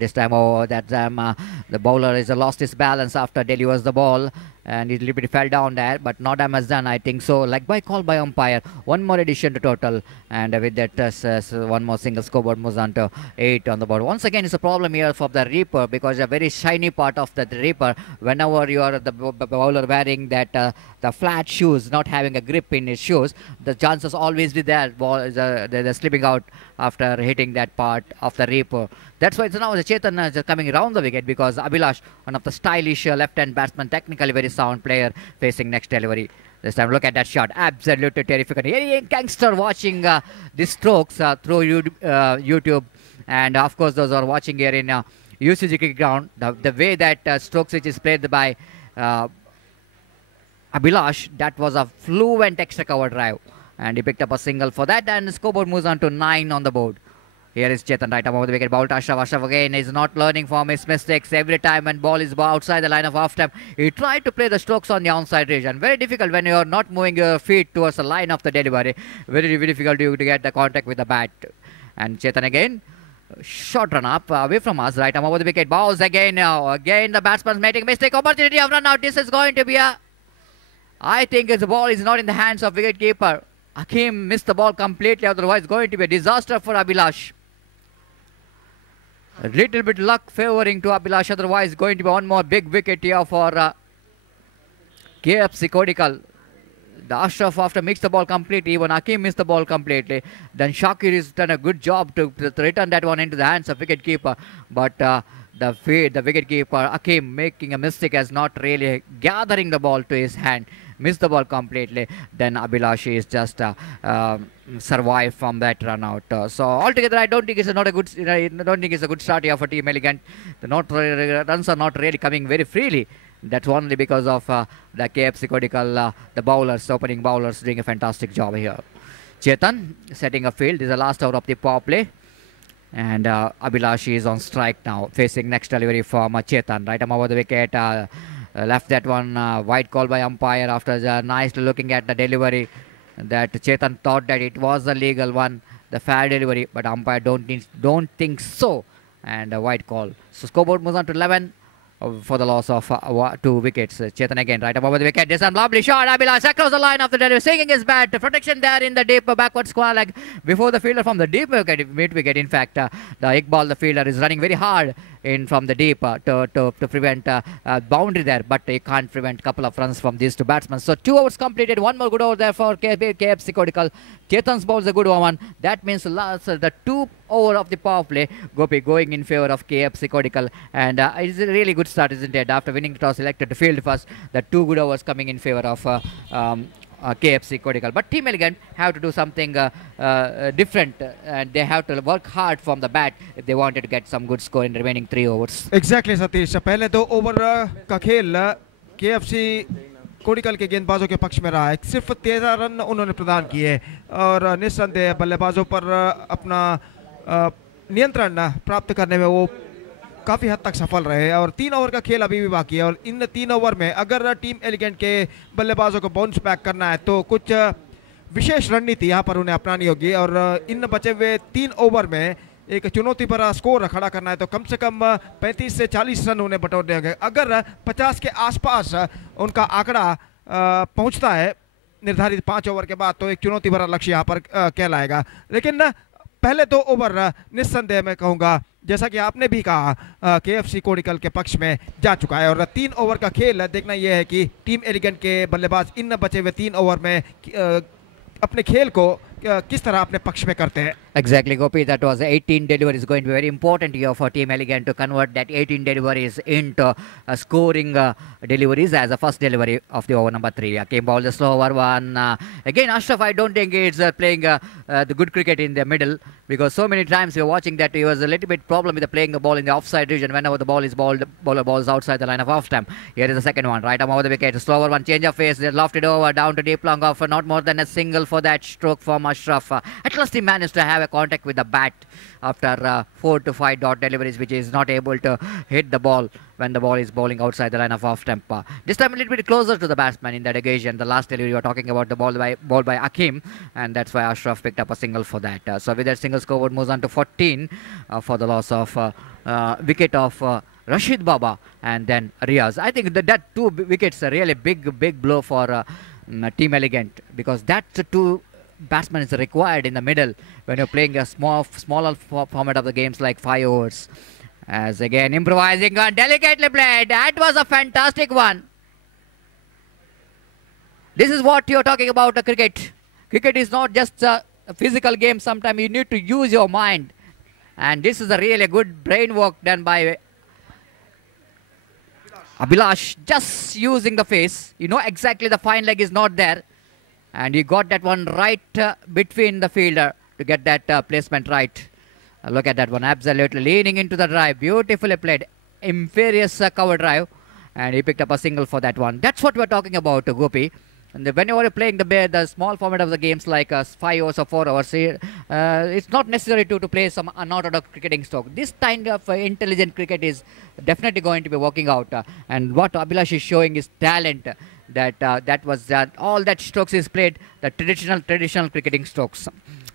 This time, oh, that time the bowler is lost his balance after delivers the ball, and he little bit fell down there, but not damage done, I think so. Like by call by umpire, one more addition to total, and with that, one more single scoreboard moves on to 8 on the board. Once again, it's a problem here for the Reaper because a very shiny part of the Reaper. Whenever you are the bowler wearing that the flat shoes, not having a grip in his shoes, the chances always be there. Ball is they're slipping out after hitting that part of the Reaper. That's why it's now the Chetan is coming around the wicket because Abhilash, one of the stylish left-hand batsman, technically very sound player, facing next delivery. This time, look at that shot. Absolutely terrific. Any gangster watching these strokes through YouTube. And of course, those are watching here in UCG cricket ground. The way that stroke switch is played by Abhilash, that was a fluent extra cover drive. And he picked up a single for that. And the scoreboard moves on to 9 on the board. Here is Chetan right over the wicket. Ball to Ashraf. Ashraf again is not learning from his mistakes. Every time when ball is outside the line of off time, he tried to play the strokes on the onside region. Very difficult when you are not moving your feet towards the line of the delivery. Very, very difficult to get the contact with the bat. And Chetan again. Short run up away from us. Right over the wicket. Balls again. Again the batsman's making a mistake. Opportunity of run out. This is going to be a... I think the ball is not in the hands of wicketkeeper. Hakim missed the ball completely. Otherwise going to be a disaster for Abhilash. A little bit luck favoring to Abhilash, otherwise going to be one more big wicket here for KFC Kodigal. The Ashraf after mixed the ball completely, even Hakim missed the ball completely. Then Shakir has done a good job to return that one into the hands of wicketkeeper. But the wicketkeeper Hakim making a mistake as not really gathering the ball to his hand. Missed the ball completely. Then Abhilash is just survived from that run out. So altogether, I don't think it's not a good. I don't think it's a good start here for Team Elegant. The runs are not really coming very freely. That's only because of the KFC Kodigal, the bowlers, opening bowlers, doing a fantastic job here. Chetan setting a field. This is the last over of the power play. And Abhilash is on strike now, facing next delivery from Chetan. Right over the wicket. Left that one wide call by umpire after nicely looking at the delivery. That Chetan thought that it was the legal one, the fair delivery, but umpire don't think so. And a wide call. So scoreboard moves on to 11 for the loss of 2 wickets. Chetan again right above the wicket. This is a lovely shot. Abhilash across the line of the delivery, swinging his bat. Protection there in the deep backward square leg before the fielder from the deep wicket, mid wicket. In fact, the Iqbal, the fielder, is running very hard in from the deep to prevent boundary there, but he can't prevent couple of runs from these two batsmen. So 2 overs completed. One more good over there for KFC Kodigal. Chetan's ball is a good one. That means the 2 over of the power play Gopi going in favor of KFC Kodigal, and it's a really good start, isn't it? After winning the toss, elected to field first. The 2 good overs coming in favor of KFC Kodigal. But Team Elegant have to do something different, and they have to work hard from the bat if they wanted to get some good score in the remaining 3 overs. Exactly, Satish. पहले 2 over का खेल KFC कोडिकल के गेंदबाजों के पक्ष में रहा है. सिर्फ 13 रन उन्होंने प्रदान किए और निस्संदेह बल्लेबाजों पर अपना नियंत्रण प्राप्त करने में वो काफ़ी हद तक सफल रहे. और 3 ओवर का खेल अभी भी बाकी है और इन 3 ओवर में अगर टीम एलिगेंट के बल्लेबाजों को बाउंस बैक करना है तो कुछ विशेष रणनीति यहाँ पर उन्हें अपनानी होगी. और इन बचे हुए 3 ओवर में एक चुनौती भरा स्कोर खड़ा करना है तो कम से कम 35 से 40 रन उन्हें बटोरने होंगे. अगर 50 के आसपास उनका आंकड़ा पहुंचता है निर्धारित 5 ओवर के बाद तो एक चुनौती भरा लक्ष्य यहाँ पर कहलाएगा. लेकिन पहले 2 ओवर निस्संदेह मैं कहूँगा, जैसा कि आपने भी कहा, KFC कोडिकल के पक्ष में जा चुका है. और 3 ओवर का खेल देखना यह है कि टीम एलिगेंट के बल्लेबाज इन बचे हुए 3 ओवर में अपने खेल को किस तरह अपने पक्ष में करते हैं. Exactly, Gopi. That was 18 deliveries going to be very important here for Team Elegant to convert that 18 deliveries into scoring deliveries as a first delivery of the over number 3. Came ball the slower one. Again, Ashraf, I don't think it's playing the good cricket in the middle, because so many times we were watching that he was a little bit problem with playing the ball in the offside region. Whenever the ball is bowled, bowler balls outside the line of off stump. Here is the second one, right arm over the wicket. Slower one, change of face. They lofted over down to deep long off. Not more than a single for that stroke from Ashraf. At last he managed to have have a contact with the bat after 4 to 5 dot deliveries, which is not able to hit the ball when the ball is bowling outside the line of off tempo. This time a little bit closer to the batsman in that occasion. The last delivery we were talking about the ball by Akim, and that's why Ashraf picked up a single for that. So with that single, scoreboard moves on to 14 for the loss of wicket of Rashid Baba and then Riaz. I think that 2 wickets are really big blow for Team Elegant, because that's the 2 batsmen is required in the middle when you're playing a smaller format of the games like 5 overs. As again improvising and delicately played. That was a fantastic one. This is what you're talking about cricket. Cricket is not just a physical game. Sometimes you need to use your mind. And this is a really good brain work done by Abhilash, just using the face. You know exactly the fine leg is not there. And he got that one right between the fielder to get that placement right. Look at that one, absolutely leaning into the drive. Beautifully played. Imperious cover drive. And he picked up a single for that one. That's what we're talking about, Gopi. And when you are playing the small format of the games like 5 overs or 4 hours, it's not necessary to play some unorthodox cricketing stroke. This kind of intelligent cricket is definitely going to be working out. And what Abhilash is showing is talent. That was all that strokes is played, the traditional cricketing strokes.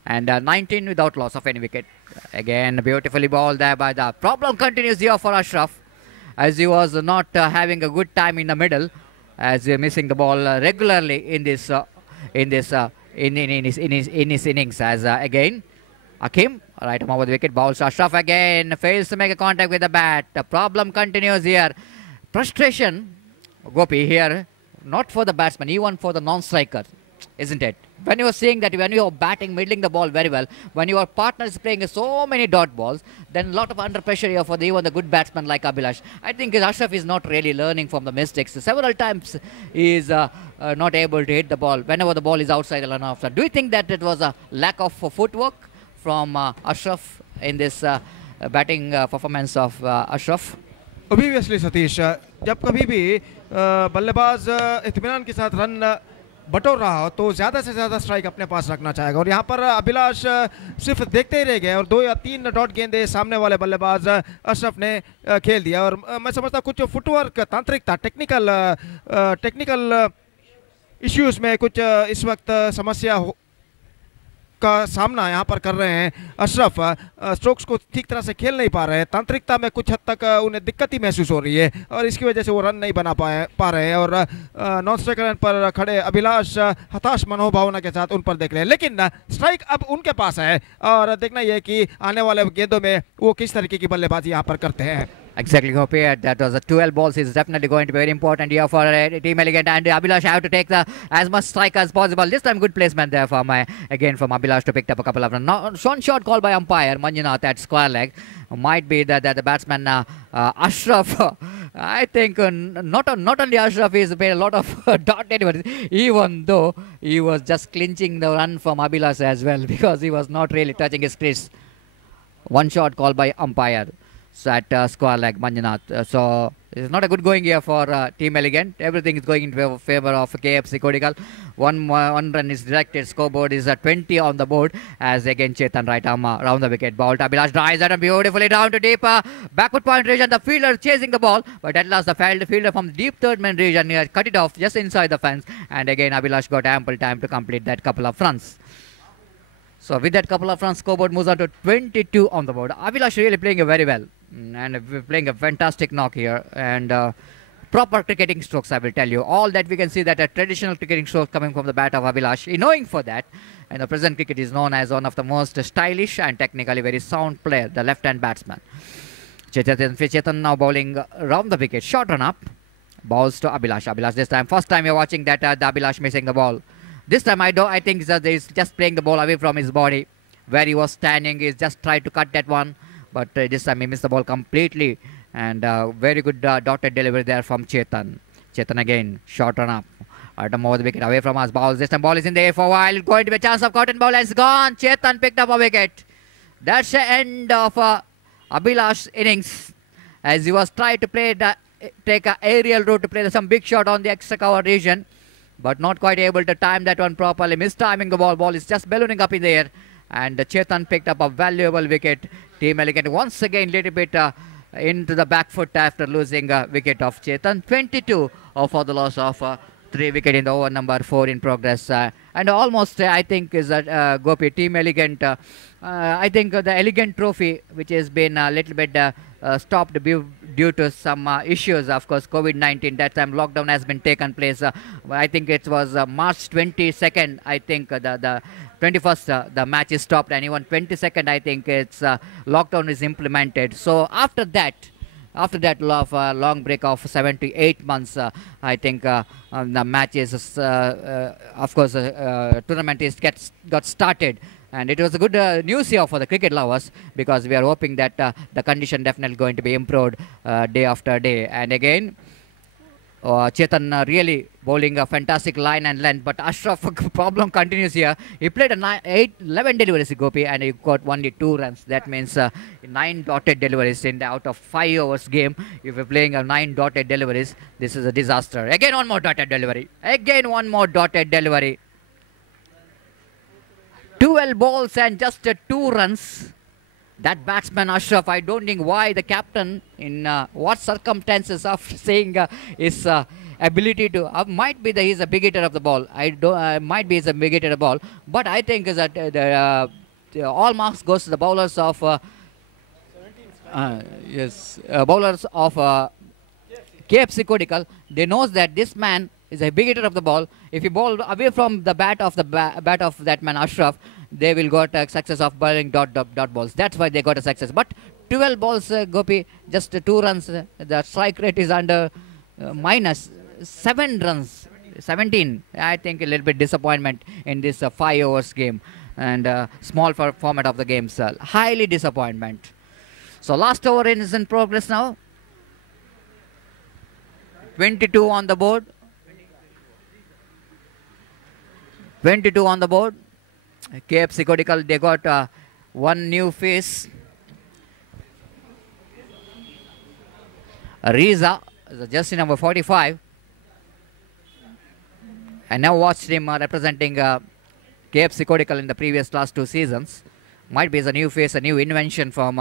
And 19 without loss of any wicket. Again, beautifully bowled there by the problem continues here for Ashraf, as he was not having a good time in the middle, as missing the ball regularly in his innings. As again Akim right arm over the wicket, bowls Ashraf again, fails to make a contact with the bat. The problem continues here. Frustration, Gopi, here, not for the batsman, even for the non-striker, isn't it? When you are seeing that when you are batting, middling the ball very well, when your partner is playing so many dot balls, then a lot of under pressure here for even the good batsman like Abhilash. I think Ashraf is not really learning from the mistakes. Several times he is not able to hit the ball whenever the ball is outside the line of offside. Do you think that it was a lack of footwork from Ashraf in this batting performance of Ashraf? Obviously, Satish, जब कभी भी बल्लेबाज इत्मीनान के साथ run बटोर रहा हो तो ज़्यादा से ज़्यादा स्ट्राइक अपने पास रखना चाहेगा, और यहाँ पर अभिलाष सिर्फ देखते ही रह गए और 2 या 3 डॉट गेंदे सामने वाले बल्लेबाज अशरफ ने खेल दिया। और मैं समझता कुछ फुटवर्क, तांत्रिकता, टेक्निकल इश्यूज़ में कुछ इस वक्त समस्या का सामना यहाँ पर कर रहे हैं अशरफ। स्ट्रोक्स को ठीक तरह से खेल नहीं पा रहे हैं, तांत्रिकता में कुछ हद तक उन्हें दिक्कत ही महसूस हो रही है और इसकी वजह से वो रन नहीं बना पा रहे हैं। और नॉन स्ट्राइकर पर खड़े अभिलाष हताश मनोभावना के साथ उन पर देख रहे हैं, लेकिन स्ट्राइक अब उनके पास है और देखना यह कि आने वाले गेंदों में वो किस तरीके की बल्लेबाजी यहाँ पर करते हैं। Exactly, Gopi. That was a 12 balls. Is definitely going to be very important here for Team Elegant, and Abhilash have to take as much strike as possible. This time, good placement there from Abhilash to pick up a couple of runs. One shot called by umpire Manjunath at square leg. Might be that the batsman Ashraf. I think not only Ashraf is paid a lot of dot deliveries, even though he was just clinching the run from Abhilash as well, because he was not really touching his crease. One shot called by umpire. So at square leg Manjunath. So it's not a good going here for Team Elegant. Everything is going in favor of KFC Kodigal. One run is directed. Scoreboard is 20 on the board. As again Chetan right arm around the wicket. Ball. Abhilash drives that beautifully down to deep backward point region. The fielder chasing the ball, but at last the fielder from deep third man region cut it off just inside the fence. And again Abhilash got ample time to complete that couple of runs. So with that couple of runs, scoreboard moves on to 22 on the board. Abhilash really playing very well. And we're playing a fantastic knock here, and proper cricketing strokes, I will tell you. All that we can see that a traditional cricketing stroke coming from the bat of Abhilash. Knowing for that, and the present cricket is known as one of the most stylish and technically very sound player, the left-hand batsman. Chetan now bowling round the wicket, short run up, balls to Abhilash. Abhilash this time, first time you're watching that the Abhilash missing the ball. This time I think that he's just playing the ball away from his body, where he was standing. He's just tried to cut that one. But this time he missed the ball completely, and very good dotted delivery there from Chetan. Chetan again, short run up. Item over the wicket, away from us. Balls. This time ball is in the air for a while. It's going to be a chance of cotton ball. It's gone. Chetan picked up a wicket. That's the end of Abhilash's innings, as he was trying to take an aerial route to play some big shot on the extra cover region, but not quite able to time that one properly. Mistiming the ball. Ball is just ballooning up in the air. and Chetan picked up a valuable wicket. Team Elegant once again little bit into the back foot after losing a wicket of Chetan. 22 for the loss of 3 wicket in the over number 4 in progress. And almost I think is that Gopi Team Elegant. I think the Elegant Trophy, which has been a little bit stopped due to some issues, of course, COVID-19. That time lockdown has been taken place. I think it was March 22nd. I think the 21st the match is stopped, and even 22nd I think it's lockdown is implemented. So after that long break of 7 to 8 months, I think the match is of course tournament is got started. And it was a good news here for the cricket lovers, because we are hoping that the condition definitely going to be improved day after day. And again, Chetan really bowling a fantastic line and length, but Ashraf problem continues here. He played 11 deliveries, Gopi, and he got only 2 runs. That means 9 dotted deliveries in the out of 5 overs game. If you're playing a 9 dotted deliveries, this is a disaster. Again, one more dotted delivery. Again, one more dotted delivery. 12 balls and just 2 runs. That batsman Ashraf, I don't think why the captain, in what circumstances of saying his ability to might be that he's a big hitter of the ball. Might be he's a big hitter of the ball, but I think is that all marks goes to the bowlers of bowlers of KFC Kodikal. They knows that this man is a big hitter of the ball. If he bowl away from the bat of that man Ashraf, they will got a success of bowling dot balls. That's why they got a success. But 12 balls, Gopi, just 2 runs. The strike rate is under minus 7 runs, 17. I think a little bit disappointment in this 5 overs game, and small format of the games. Highly disappointment. So last over is in progress now. 22 on the board. 22 on the board. KFC Kodikal, they got one new face. Riza, the jersey number 45. I now watched him representing KFC Kodikal in the previous last 2 seasons. Might be as a new face, a new invention from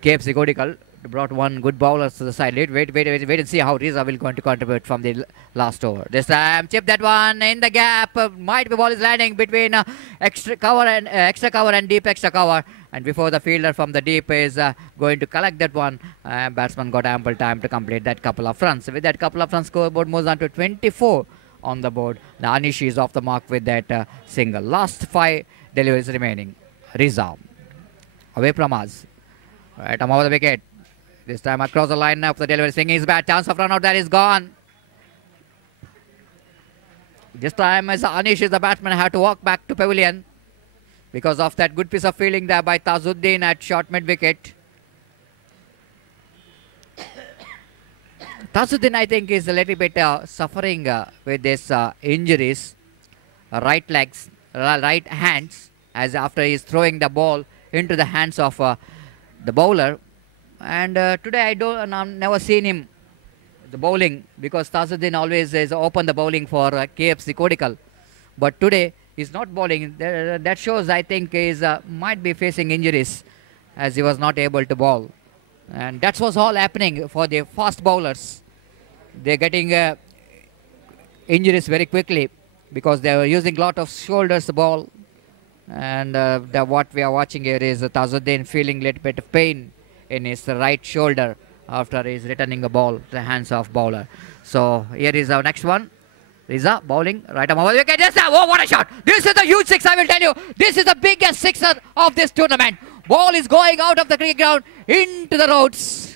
KFC Kodikal. Brought one good bowler to the side. Wait and see how Riza will going to contribute from the last over. This time, chip that one in the gap. Might be ball is landing between extra cover and deep extra cover. And before the fielder from the deep is going to collect that one, batsman got ample time to complete that couple of runs. With that couple of runs, scoreboard moves on to 24 on the board. The Anish is off the mark with that single. Last 5 deliveries remaining. Riza away from us. Right, I'm over the wicket. This time across the line of the delivery, swinging is bad. Chance of run out, that is gone. This time as Anish is the batsman, had to walk back to pavilion because of that good piece of fielding there by Tajuddin at short mid wicket. Tajuddin, I think, is a little bit suffering with this injuries. Right legs, right hands, as after he is throwing the ball into the hands of the bowler. And today I've never seen him the bowling, because Tajuddin always is open the bowling for KFC Kodikal, but today he's not bowling. That shows, I think, is might be facing injuries as he was not able to bowl, and that was all happening for the fast bowlers. They're getting injuries very quickly because they were using a lot of shoulders to bowl, and what we are watching here is Tajuddin feeling a little bit of pain in his right shoulder after he's returning the ball to the hands of bowler. So here is our next one. Riza bowling right arm over the wicket. Oh, what a shot! This is a huge 6, I will tell you. This is the biggest 6er of this tournament. Ball is going out of the cricket ground into the roads.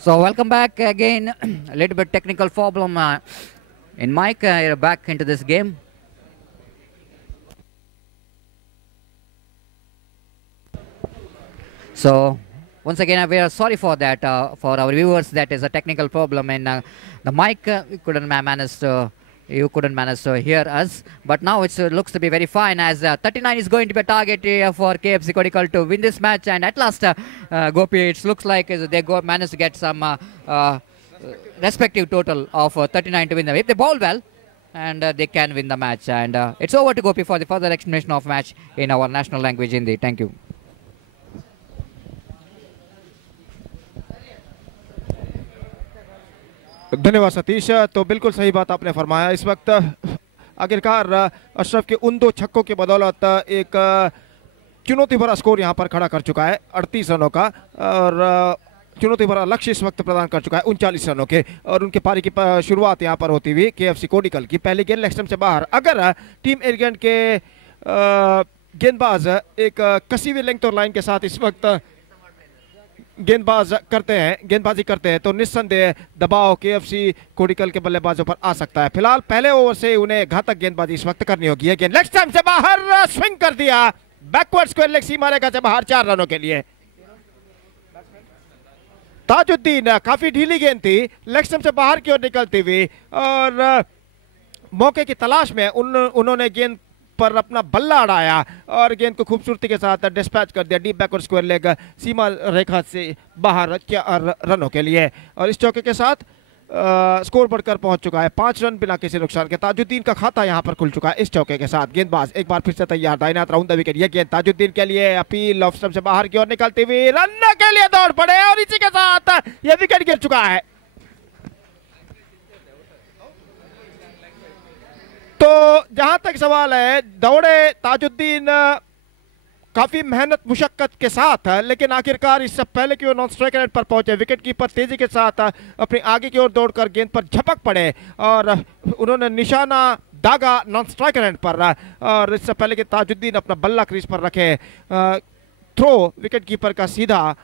So welcome back again. A little bit technical problem in Mike. You're back into this game. So once again, we are sorry for that for our viewers. That is a technical problem, and the mic you couldn't manage to hear us. But now it looks to be very fine, as 39 is going to be a target for KFC Kodikkal to win this match. And at last, Gopi, it looks like they managed to get some respective total of 39 to win the match. If they bowl well, and they can win the match. And it's over to Gopi for the further explanation of match in our national language, Hindi. Thank you. धन्यवाद सतीश। तो बिल्कुल सही बात आपने फरमाया। इस वक्त आखिरकार अशरफ के उन 2 छक्कों की बदौलत एक चुनौती भरा स्कोर यहां पर खड़ा कर चुका है 38 रनों का, और चुनौती भरा लक्ष्य इस वक्त प्रदान कर चुका है 39 रनों के। और उनके पारी की शुरुआत यहां पर होती हुई केएफसी कोडिकल की। पहली गेंद लेग स्टंप से बाहर। अगर टीम एलिगेंट के गेंदबाज एक कसी हुई लेंथ और लाइन के साथ इस वक्त गेंदबाजी करते हैं तो निस्संदेह दबाव केएफसी कोडिकल के बल्लेबाजों पर आ सकता है। फिलहाल पहले ओवर से उन्हें घातक गेंदबाजी इस वक्त करनी होगी। गेंद लेग स्टंप से बाहर स्विंग कर दिया, बैकवर्ड स्क्वायर लेग सीमा रेखा से बाहर 4 रनों के लिए। ताजुद्दीन, काफी ढीली गेंद थी, लेग स्टंप से बाहर की ओर निकलती हुई, और मौके की तलाश में उन्होंने गेंद पर अपना बल्ला अड़ाया और गेंद को खूबसूरती के साथ डिस्पैच कर दिया डीप बैकवर्ड स्क्वायर लेग सीमा रेखा से बाहर 4 रनों के लिए। और इस चौके के साथ स्कोर बढ़कर पहुंच चुका है 5 रन बिना किसी नुकसान के। ताजुद्दीन का खाता यहां पर खुल चुका है इस चौके के साथ। गेंदबाज एक बार फिर से तैयार, दाहिने हाथ राउंड द विकेट। ये गेंद ताजुद्दीन के लिए अपील, ऑफ स्टंप से बाहर की ओर निकलती हुई, रन के लिए दौड़ पड़े और इसी के साथ यह विकेट गिर चुका है। तो जहां तक सवाल है, दौड़े ताजुद्दीन काफी मेहनत मुशक्कत के साथ, लेकिन आखिरकार इससे पहले कि वो नॉन स्ट्राइक रेट पर पहुंचे, विकेट कीपर तेजी के साथ अपनी आगे की ओर दौड़कर गेंद पर झपक पड़े और उन्होंने निशाना दागा नॉन स्ट्राइक रेट पर। और इससे पहले कि ताजुद्दीन अपना बल्ला क्रीज पर रखे, थ्रो विकेट कीपर का सीधा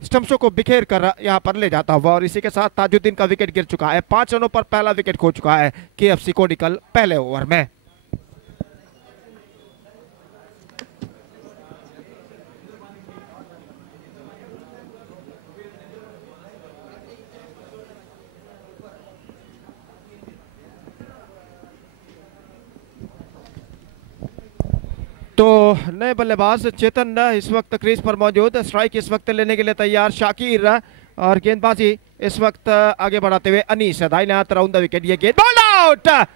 स्टंप्सों को बिखेर कर यहां पर ले जाता हुआ। और इसी के साथ ताजुद्दीन का विकेट गिर चुका है। 5 रनों पर पहला विकेट खो चुका है केएफसी कोडिकल पहले ओवर में। तो नए बल्लेबाज चेतन इस वक्त क्रीज पर मौजूद, स्ट्राइक इस वक्त लेने के लिए तैयार शाकिर, और गेंदबाजी इस वक्त आगे बढ़ाते हुए अनीस, दाहिने हाथ राउंड द विकेट। ये गेंद बॉल्ड आउट।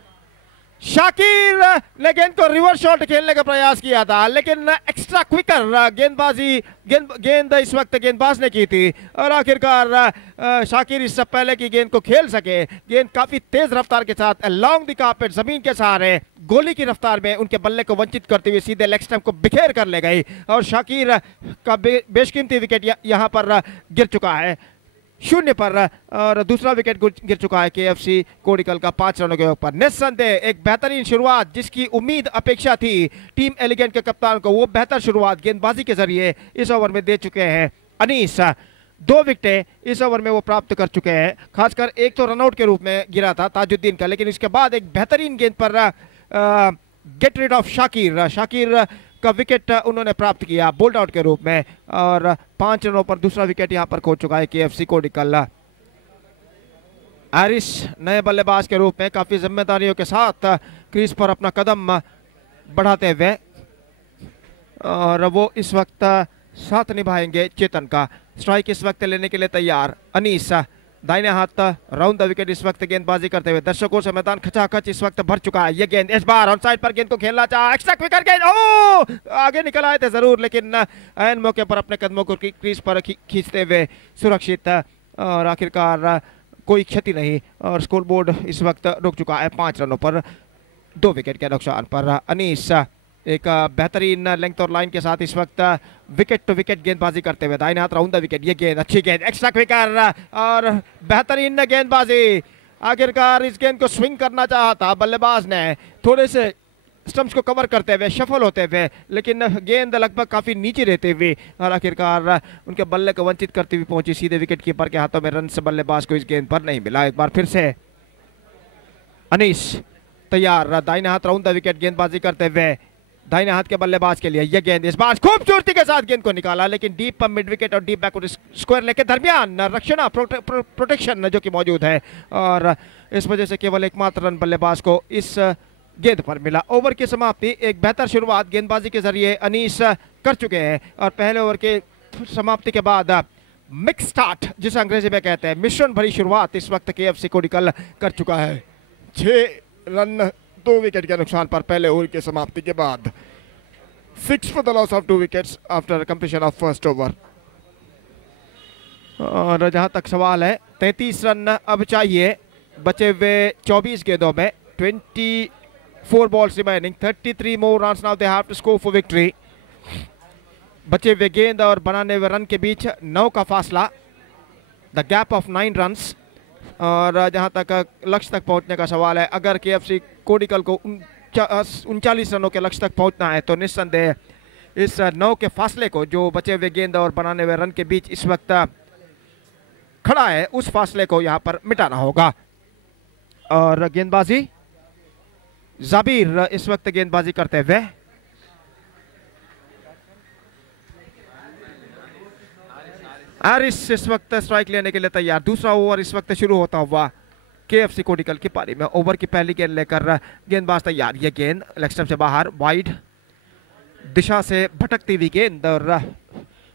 शाकिर ने गेंद को रिवर्स शॉट खेलने का प्रयास किया था, लेकिन एक्स्ट्रा क्विकर गेंद इस वक्त गेंदबाज ने की थी और आखिरकार शाकिर इससे पहले कि गेंद को खेल सके, गेंद काफी तेज रफ्तार के साथ अलोंग द कार्पेट जमीन के सहारे गोली की रफ्तार में उनके बल्ले को वंचित करते हुए सीधे लेग स्टंप को बिखेर कर ले गई और शाकिर का बेशकीमती विकेट यहां पर गिर चुका है 0 पर। और दूसरा विकेट गिर चुका है केएफसी कोडिकल का 5 रनों के ऊपर। निस्संदेह एक बेहतरीन शुरुआत जिसकी उम्मीद अपेक्षा थी टीम एलिगेंट के कप्तान को, वो बेहतर शुरुआत गेंदबाजी के जरिए इस ओवर में दे चुके हैं अनीस। 2 विकेटें इस ओवर में वो प्राप्त कर चुके हैं, खासकर एक तो रनआउट के रूप में गिरा था ताजुद्दीन का, लेकिन इसके बाद एक बेहतरीन गेंद पर गेट रिड ऑफ शाकिर का विकेट उन्होंने प्राप्त किया बोल्ड आउट के रूप में। और 5 रनों पर दूसरा विकेट यहां पर खो चुका है केएफसी कोडिकल। एरिस नए बल्लेबाज के रूप में काफी जिम्मेदारियों के साथ क्रीज पर अपना कदम बढ़ाते हुए, और वो इस वक्त साथ निभाएंगे चेतन का। स्ट्राइक इस वक्त लेने के लिए तैयार अनीस, दाहिने हाथ राउंड द विकेट इस वक्त गेंदबाजी करते हुए। दर्शकों से मैदान खचाखच इस वक्त भर चुका है। ये गेंद इस बार ऑन साइड पर गेंद को खेलना चाहा, एक्स्ट्रा क्विकर गेंद, आगे निकल आए थे जरूर, लेकिन ऐन मौके पर अपने कदमों को क्रीज पर खींचते हुए सुरक्षित, और आखिरकार कोई क्षति नहीं और स्कोर बोर्ड इस वक्त रुक चुका है 5 रनों पर 2 विकेट के नुकसान पर। अनीस एक बेहतरीन लेंथ और लाइन के साथ इस वक्त विकेट टू विकेट गेंदबाजी करते हुए, दाहिने हाथ राउंड द विकेट। ये गेंद अच्छी गेंद, एक्स्ट्रा क्विकर और बेहतरीन गेंदबाजी। आखिरकार इस गेंद को स्विंग करना चाहा था बल्लेबाज ने, थोड़े से स्टंप्स को कवर करते हुए शफल होते हुए, लेकिन गेंद लगभग काफ़ी नीचे रहते हुए और आखिरकार उनके बल्ले को वंचित करती हुई पहुंची सीधे विकेट कीपर के हाथों में। रन से बल्लेबाज को इस गेंद पर नहीं मिला। एक बार फिर से अनीस तैयार, दाहिने हाथ राउंड द विकेट गेंदबाजी करते हुए दाहिने हाथ के बल्लेबाज के लिए यह गेंद इस बार खूबसूरती के साथ गेंद को निकाला, लेकिन डीप मिड विकेट और डीप बैकवर्ड स्क्वायर लेके दरमियान रक्षणा प्रोटेक्शन जो कि मौजूद है और इस वजह से केवल एकमात्र रन बल्लेबाज को इस गेंद पर मिला। ओवर की समाप्ति, एक बेहतर शुरुआत गेंदबाजी के जरिए अनीस कर चुके हैं और पहले ओवर के समाप्ति के बाद मिक्स स्टार्ट जिसे अंग्रेजी में कहते हैं मिश्रण भरी शुरुआत इस वक्त केएफसी कोडिकल कर चुका है। 6 रन 2 विकेट के नुकसान पर पहले ओवर की समाप्ति के बाद। 6 for the loss of 2 wickets after completion of first over. और जहां तक सवाल है 33 रन अब चाहिए बचे हुए 24 गेंदों में। 24 balls remaining, 33 more runs now they have to score for victory. बचे हुए गेंद और बनाने हुए रन के बीच 9 का फासला, द गैप ऑफ 9 रन्स। और जहां तक लक्ष्य तक पहुंचने का सवाल है, अगर केएफसी कोडिकल को 39 रनों के लक्ष्य तक पहुंचना है तो निस्संदेह इस 9 के फासले को जो बचे हुए गेंद और बनाने हुए रन के बीच इस वक्त खड़ा है उस फासले को यहां पर मिटाना होगा। और गेंदबाजी जाबिर इस वक्त गेंदबाजी करते हुए एरिस इस वक्त स्ट्राइक लेने के लिए तैयार। दूसरा ओवर इस वक्त शुरू होता हुआ केएफसी कोडिकल की पारी में। ओवर की पहली गेंद लेकर गेंदबाज तैयार। यह गेंद लेग स्टंप से बाहर वाइड दिशा से भटकती हुई गेंद और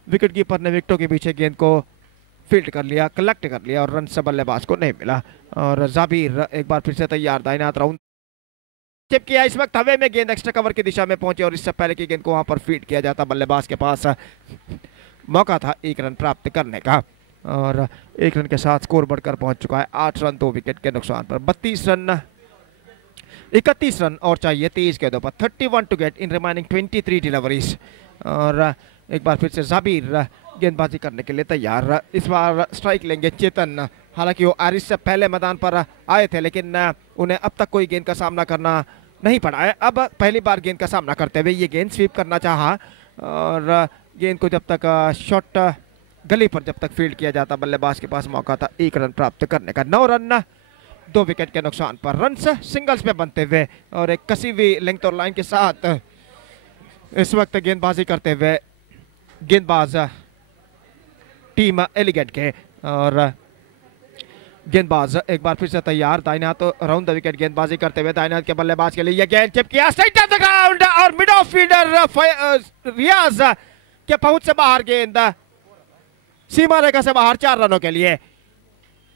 विकेट कीपर ने विकेटों के पीछे गेंद को फील्ड कर लिया, कलेक्ट कर लिया और रन से बल्लेबाज को नहीं मिला। और जाबिर एक बार फिर से तैयार, दाहिने हाथ राउंड टिप किया। इस वक्त हवे में गेंद एक्स्ट्रा कवर की दिशा में पहुंचे और इससे पहले की गेंद को वहां पर फीड किया जाता बल्लेबाज के पास मौका था 1 रन प्राप्त करने का। और 1 रन के साथ स्कोर बढ़कर पहुंच चुका है 8 रन 2 विकेट के नुकसान पर। 31 रन और चाहिए 23 गेंदों पर। 31 to get in remaining 23 deliveries. और एक बार फिर से जाबिर गेंदबाजी करने के लिए तैयार। इस बार स्ट्राइक लेंगे चेतन। हालांकि वो एरिस से पहले मैदान पर आए थे लेकिन उन्हें अब तक कोई गेंद का सामना करना नहीं पड़ा है। अब पहली बार गेंद का सामना करते हुए ये गेंद स्वीप करना चाहा और गेंद को जब तक शॉट गली पर जब तक फील्ड किया जाता बल्लेबाज के पास मौका था 1 रन प्राप्त करने का। 9 रन 2 विकेट के नुकसान पर। रन सिंगल्स पे बनते हुए और एक कसी हुई लेंथ और लाइन के साथ इस वक्त गेंदबाजी करते हुए गेंदबाज टीम एलिगेंट के। और गेंदबाज एक बार फिर से तैयार, दाहिने हाथ राउंड द विकेट गेंदबाजी करते हुए दाहिने हाथ के बल्लेबाज के लिए यह गेंद चिप किया स्ट्राइट ऑफ द ग्राउंड और मिड ऑफ फील्डर रियाज के पहुंच से बाहर गेंद सीमा रेखा से बाहर 4 रनों के लिए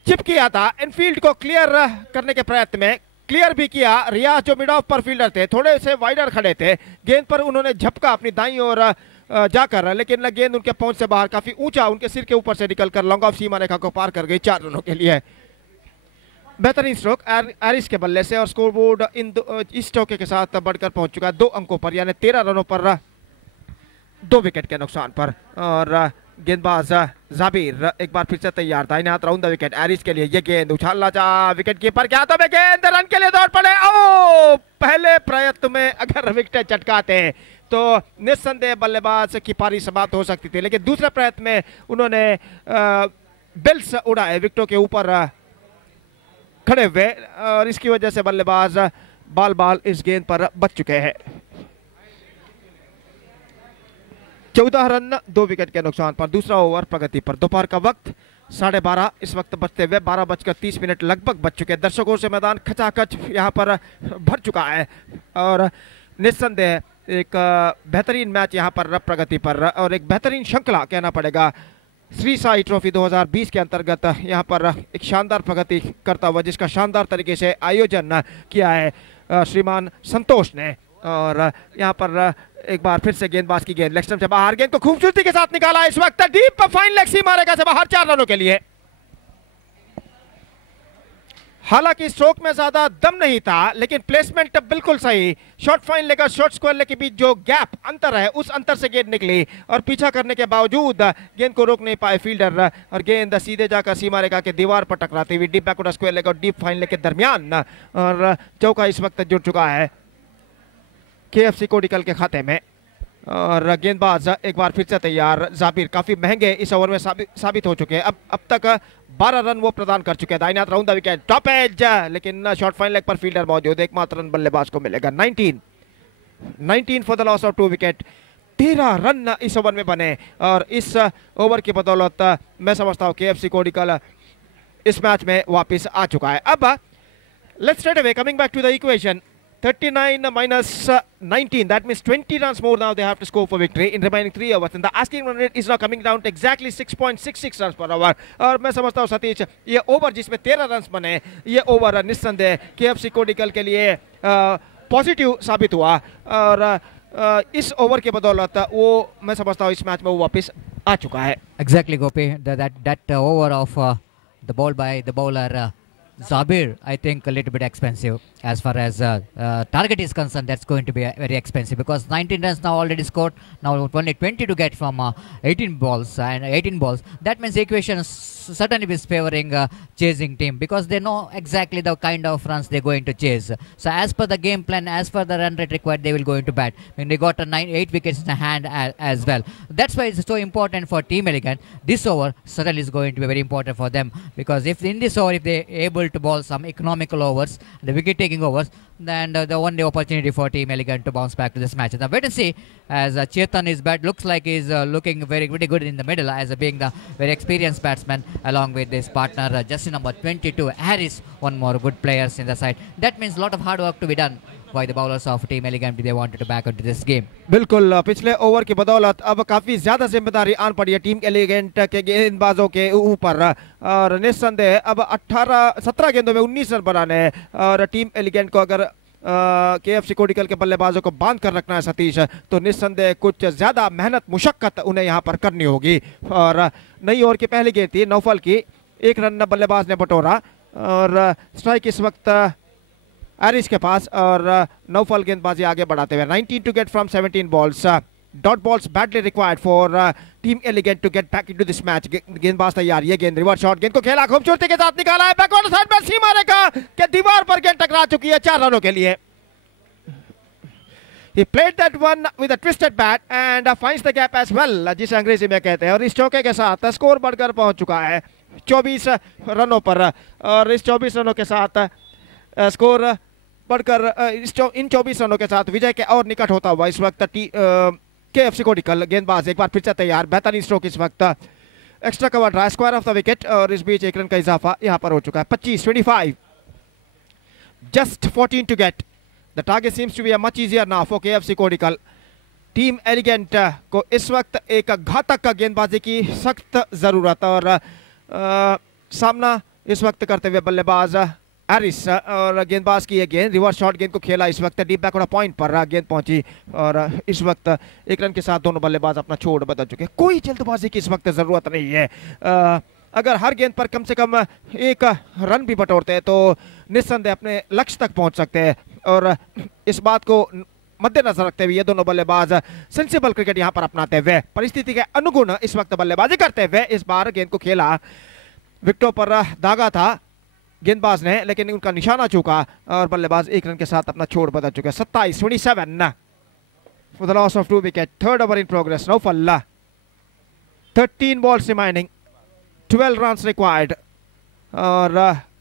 चिप किया था। इनफील्ड को क्लियर करने के प्रयत्न में क्लियर भी किया। रियाज जो मिड ऑफ पर फील्डर थे थोड़े से वाइडर खड़े थे, गेंद पर उन्होंने झपका अपनी दाईं ओर जाकर, लेकिन गेंद उनके पहुंच से बाहर काफी ऊंचा उनके सिर के ऊपर से निकलकर लॉन्ग ऑफ सीमा रेखा को पार कर गई 4 रनों के लिए। बेहतरीन स्ट्रोक एरिस के बल्ले से और स्कोरबोर्ड इस चौके के साथ बढ़कर पहुंच चुका है 2 अंकों पर, यानी 13 रनों पर 2 विकेट के नुकसान पर। और गेंदबाज जाबिर एक बार फिर से तैयार, दाहिने हाथ राउंड द विकेट एरिस के लिए यह गेंद उछालना चाहा विकेट कीपर के हाथों में गेंद, रन के लिए दौड़ पड़े। ओ पहले प्रयत्न में अगर विकेट चटकाते तो निस्संदेह बल्लेबाज की पारी समाप्त हो सकती थी, लेकिन दूसरे प्रयत्न में उन्होंने बिल्स उड़ाए विकेटों के ऊपर खड़े हुए और इसकी वजह से बल्लेबाज बाल इस गेंद पर बच चुके हैं। 14 रन 2 विकेट के नुकसान पर। दूसरा ओवर प्रगति पर। दोपहर का वक्त 12:30 इस वक्त बचते हुए 12:30 लगभग बच चुके हैं। दर्शकों से मैदान खचाखच यहाँ पर भर चुका है और निस्संदेह एक बेहतरीन मैच यहाँ पर प्रगति पर और एक बेहतरीन श्रृंखला कहना पड़ेगा। श्री साई ट्रॉफी 2020 के अंतर्गत यहाँ पर एक शानदार प्रगति करता हुआ जिसका शानदार तरीके से आयोजन किया है श्रीमान संतोष ने। और यहाँ पर एक बार फिर से गेंदबाज की गेंद लेग स्टंप से बाहर, गेंद को खूबसूरती के साथ निकाला इस वक्त डीप फाइन लेग सीमा रेखा से बाहर 4 रनों के लिए। हालांकि स्ट्रोक में ज्यादा दम नहीं था लेकिन प्लेसमेंट बिल्कुल सही। शॉर्ट फाइन लेग और शॉर्ट स्क्वायर लेग के बीच जो गैप अंतर है उस अंतर से गेंद निकली और पीछा करने के बावजूद गेंद को रोक नहीं पाए फील्डर और गेंद सीधे जाकर सीमा रेखा के दीवार पर टकराती हुई डीप बैकवर्ड स्क्वायर लेग और डीप फाइन लेग के दरमियान और चौका इस वक्त जुड़ चुका है। KFC कोडिकल के खाते में। और गेंदबाज एक बार फिर से तैयार। जाबिर काफी महंगे इस ओवर में साबित हो चुके हैं। अब तक 12 रन वो प्रदान कर चुके हैं। दाहिने हाथ round the wicket, top edge, लेकिन शॉर्ट फाइन लेग पर फील्डर मौजूद, एकमात्र रन बल्लेबाज को मिलेगा। 19 for the loss of 2 wicket. 13 run इस ओवर में बने और इस ओवर की बदौलत मैं समझता हूं KFC कोडिकल इस मैच में वापस आ चुका है। अब let's straight away coming back to the equation, 39 minus 19, that means 20 runs more now they have to score for victory in remaining 3 overs, and the asking run rate is now coming down to exactly 6.66 runs per over। और मैं समझता हूँ सतीश, ये over जिसमें 13 runs बने, ये over निस्संदेह KFC कोडिकल के लिए पॉजिटिव साबित हुआ और इस ओवर के बदौलत वो मैं समझता हूँ इस मैच में वो वापस आ चुका है। Exactly, Gopi. That over of the ball by the bowler Zabir, I think a little bit expensive as far as target is concerned. That's going to be very expensive because 19 runs now already scored. Now only 20 to get from 18 balls and 18 balls. That means the equation certainly is favoring chasing team because they know exactly the kind of runs they're going to chase. So as per the game plan, as per the run rate required, they will go into bat. I mean, they got 8 wickets in the hand as well. That's why it's so important for Team Elegant. This over certainly is going to be very important for them because if in this over, if they're able to bowl some economical overs, the wicket taking overs, then the one day opportunity for Team Elegant to bounce back to this match. Now wait and see as Chetan is bat looks like he's looking very good in the middle as being the very experienced batsman along with his partner jersey number 22 Harris, one more good players in the side. That means a lot of hard work to be done by the bowlers of Team Elegant. They wanted to back into this game. बिल्कुल, पिछले over की बदौलत अब काफी ज्यादा जिम्मेदारी आन पड़ी है टीम एलिगेंट के गेंदबाजों के ऊपर और निस्संदेह अब 17 गेंदों में 19 रन बनाने और टीम एलिगेंट को अगर KFC कोडिकल के बल्लेबाजों को बांध कर रखना है सतीश, तो निस्संदेह कुछ ज्यादा मेहनत मुशक्कत उन्हें यहाँ पर करनी होगी। और नई ओवर की पहली गेंद थी नौफल की, 1 रन बल्लेबाज ने बटोरा और स्ट्राइक इस वक्त एरिस के पास और नौफल गेंदबाजी आगे बढ़ाते हुए 19 to get from 17 balls. Dot balls badly required for Team Elegant to get back into this match. गेंदबाज तैयार, ये गेंद रिवर्स शॉट, गेंद को खेला खूबसूरती के साथ निकाला है बैकवर्ड साइड पर सीमा रेखा के दीवार पर गेंद टकरा चुकी है 4 रनों के लिए। He played that one with a twisted bat and finds the gap as well, जिसे अंग्रेजी में कहते हैं। और इस चौके के साथ स्कोर बढ़कर पहुंच चुका है 24 रनों पर और इस 24 रनों के साथ स्कोर बढ़कर इन 24 रनों के साथ विजय के और निकट होता हुआ इस वक्त KFC कोडिकल। गेंदबाज एक बार फिर से तैयार, बेहतरीन स्ट्रोक इस वक्त, extra cover dry, square of the wicket और इस बीच 1 रन का इजाफा यहां पर हो चुका है। 25 just 14 to get. The target seems to be much easier now for KFC कोडिकल। टीम एलिगेंट को इस वक्त एक घातक गेंदबाजी की सख्त जरूरत और सामना इस वक्त करते हुए बल्लेबाज एरिस और गेंदबाज की ये गेंद रिवर्स शॉट, गेंद को खेला इस वक्त डीप बैकवर्ड पॉइंट पर गेंद पहुंची और इस वक्त 1 रन के साथ दोनों बल्लेबाज अपना छोड़ बदल चुके हैं। कोई जल्दबाजी की इस वक्त जरूरत नहीं है। अगर हर गेंद पर कम से कम 1 रन भी बटोरते हैं तो निस्संदेह अपने लक्ष्य तक पहुंच सकते हैं और इस बात को मद्देनजर रखते हुए ये दोनों बल्लेबाज सेंसिबल क्रिकेट यहां पर अपनाते हुए परिस्थिति के अनुगुण इस वक्त बल्लेबाजी करते हुए इस बार गेंद को खेला, विकेटों पर दागा था गेंदबाज ने लेकिन उनका निशाना चूका और बल्लेबाज 1 रन के साथ अपना छोड़ बदल चुके हैं। 27 for the loss of 2 wicket. Third over in progress. Naufal, 13 balls remaining, 12 runs required और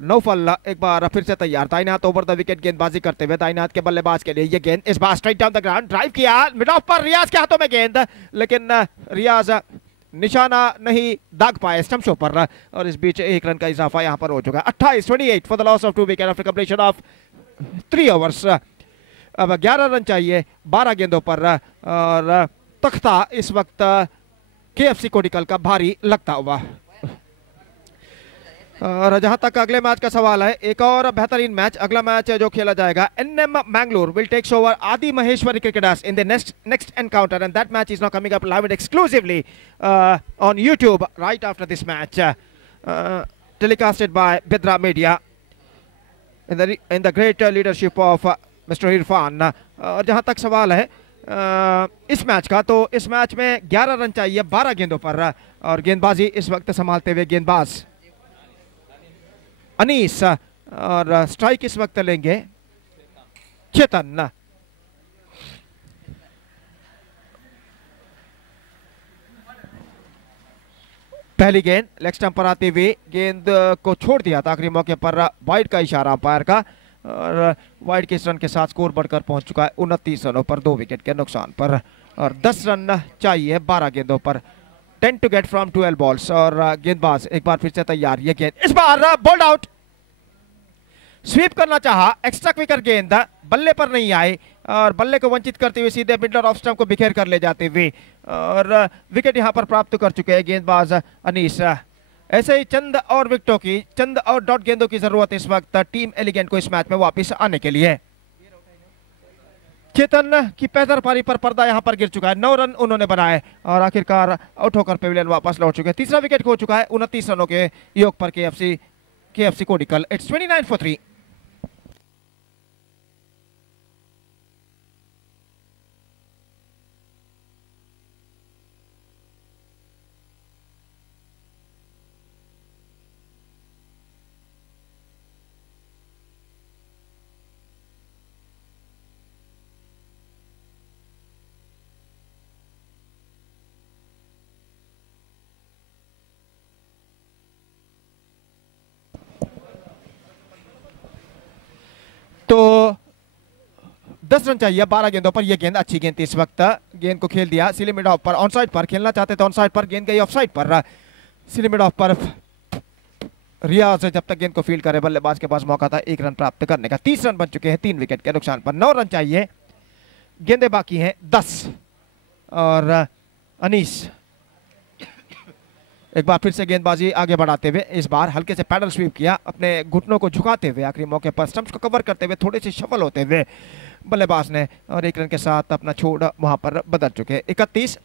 नौफल एक बार फिर से तैयार, दाहिने हाथ ओवर द विकेट गेंदबाजी करते हुए दाहिने हाथ के बल्लेबाज के लिए ये गेंद इस बार straight down the ground, drive किया मिड ऑफ पर, रियाज के हाथों में गेंद लेकिन रियाज निशाना नहीं दाग पाए स्टंप्सों पर और इस बीच 1 रन का इजाफा यहां पर हो चुका है। 28 for the loss of 2 wicket after completion of 3 overs. अब 11 रन चाहिए 12 गेंदों पर और तख्ता इस वक्त KFC कोडिकल का भारी लगता हुआ। और जहां तक अगले मैच का सवाल है, एक और बेहतरीन मैच, अगला मैच जो खेला जाएगा NM Mangalore will take over Adi Maheshwari Cricketers in the next encounter and that match is now coming up live and exclusively on YouTube right after this match, telecasted by Bidra Media in the great leadership of Mr. Irfan। और जहां तक सवाल है इस match का, तो इस match में 11 रन चाहिए 12 गेंदों पर और गेंदबाजी इस वक्त संभालते हुए गेंदबाज अनीस और स्ट्राइक इस वक्त लेंगे चेतन। पहली गेंद लेग स्टंप पर आते हुए गेंद को छोड़ दिया था आखिरी मौके पर वाइड का इशारा अंपायर का, और वाइड के इस रन के साथ स्कोर बढ़कर पहुंच चुका है 29 रनों पर 2 विकेट के नुकसान पर, और 10 रन चाहिए 12 गेंदों पर। 10 टू गेट फ्रॉम 12 बॉल्स, और गेंदबाज एक बार फिर से तैयार। ये गेंद इस बार बोल्ड आउट, स्वीप करना चाहा, एक्स्ट्रा क्विकर गेंद बल्ले पर नहीं आए और बल्ले को वंचित करते हुए सीधे मिडल ऑफ स्टंप को बिखेर कर ले जाते हुए, और विकेट यहां पर प्राप्त कर चुके हैं गेंदबाज अनीस। ऐसे ही चंद और विकेटों की, चंद और डॉट गेंदों की जरूरत इस वक्त टीम एलिगेंट को इस मैच में वापस आने के लिए। चेतन की 65 पारी पर पर्दा यहां पर गिर चुका है, 9 रन उन्होंने बनाए और आखिरकार आउट होकर पेविलियन वापस लौट चुके हैं। तीसरा विकेट हो चुका है 29 रनों के योग पर केएफसी कोडिकल। It's 29 for 3। तो 10 रन चाहिए 12 गेंदों पर। यह गेंद अच्छी गेंद थी, इस वक्त गेंद को खेल दिया सिली मिड ऑफ पर, ऑन साइड पर खेलना चाहते थे, ऑन साइड पर गेंद गई ऑफ साइड पर। सिली मिड ऑफ पर रियाज जब तक गेंद को फील्ड करे बल्लेबाज के पास मौका था 1 रन प्राप्त करने का। 30 रन बन चुके हैं 3 विकेट के नुकसान पर। 9 रन चाहिए, गेंदें बाकी हैं 10, और अनीस एक बार फिर से गेंदबाजी आगे बढ़ाते हुए इस बार हल्के से पैडल स्वीप किया, अपने घुटनों को झुकाते हुए आखिरी मौके पर स्टंप्स को कवर करते हुए थोड़े से शफल होते हुए बल्लेबाज ने, और 1 रन के साथ अपना छोड़ वहां पर बदल चुके। 31,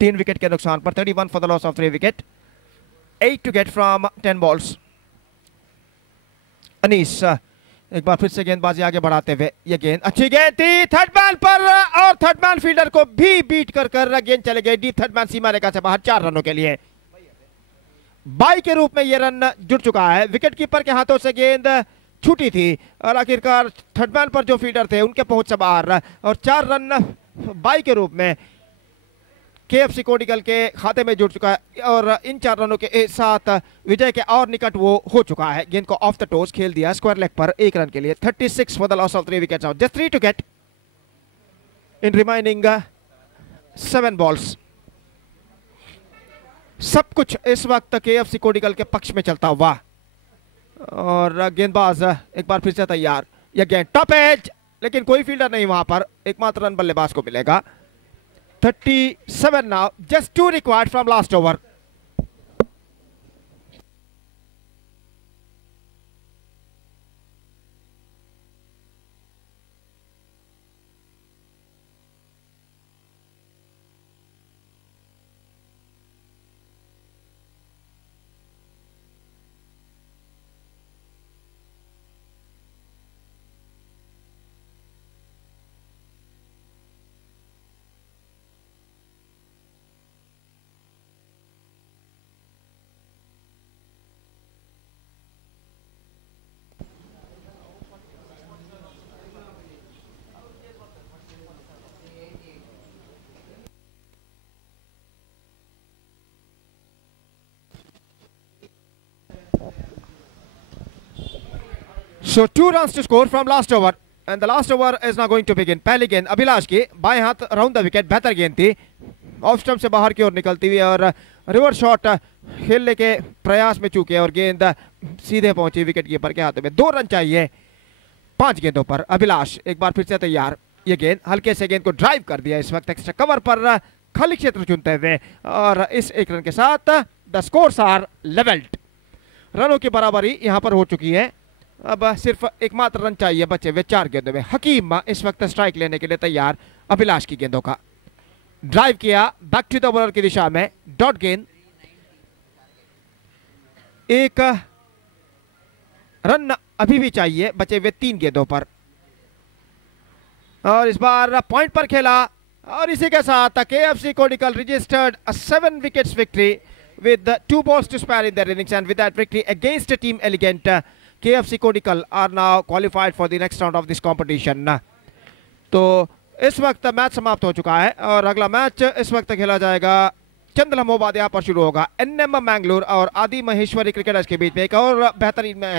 3 विकेट के नुकसान पर। 31 for the loss of 3 wicket. 8 to get from 10 balls. Anees एक बार फिर से गेंदबाजी आगे बढ़ाते हुए, ये गेंद अच्छी गेंद थी थर्ड मैन पर, और थर्ड मैन फील्डर को भी बीट कर गेंद चले गए डीप थर्ड मैन सीमा रेखा से बाहर 4 रनों के लिए। 22 के रूप में यह रन जुड़ चुका है। विकेट कीपर के हाथों से गेंद छूटी थी और आखिरकार थर्ड मैन पर जो फील्डर थे उनके पहुंच से बाहर, और 4 रन 22 के रूप में केएफसी कोडिकल के खाते में जुड़ चुका है, और इन 4 रनों के साथ विजय के और निकट वो हो चुका है। गेंद को ऑफ द टोस खेल दिया स्क्वायर लेग पर 1 रन के लिए। 36 for the loss of 3 wickets out, just 3 to get in remaining 7 balls. सब कुछ इस वक्त केएफसी कोडिकल के पक्ष में चलता हुआ, और गेंदबाज एक बार फिर से तैयार। यह गेंद टॉप एज, लेकिन कोई फील्डर नहीं वहां पर, एकमात्र रन बल्लेबाज को मिलेगा। 37 now, just 2 required from last over. So 2 runs to score from last over, and the last over is now going to begin. पहली गेंद अभिलाष की बाएं हाथ राउंड द विकेट, बेहतर गेंद थी, ऑफ स्टंप से बाहर की ओर निकलती हुई, और रिवर्स शॉट खेलने के प्रयास में चूके और गेंद सीधे पहुंची विकेट कीपर के हाथों में। 2 रन चाहिए 5 गेंदों पर। अभिलाष एक बार फिर से तैयार। ये गेंद हल्के से गेंद को ड्राइव कर दिया इस वक्त एक्स्ट्रा कवर पर खाली क्षेत्र चुनते हुए, और इस 1 रन के साथ द स्कोर्स आर लेवल्ड। रनों की बराबरी यहां पर हो चुकी है। अब सिर्फ एकमात्र रन चाहिए बचे हुए 4 गेंदों में। हकीम इस वक्त स्ट्राइक लेने के लिए तैयार। अभिलाष की गेंदों का ड्राइव किया बैक टू द बॉलर की दिशा में, डॉट गेंद। 1 रन अभी भी चाहिए बचे हुए 3 गेंदों पर, और इस बार पॉइंट पर खेला, और इसी के साथ KFC कोडिकल registered a 7 wickets victory with 2 balls to spare in their innings, and with that victory against Team Elegant, KFC कोडिकल are now qualified for the next round of this competition. तो इस वक्त match समाप्त हो चुका है, और अगला match इस वक्त खेला जाएगा चंद लम्हों बाद यहाँ पर शुरू होगा। एनएम मैंगलोर और आदि महेश्वरी क्रिकेटर्स के बीच में एक और बेहतरीन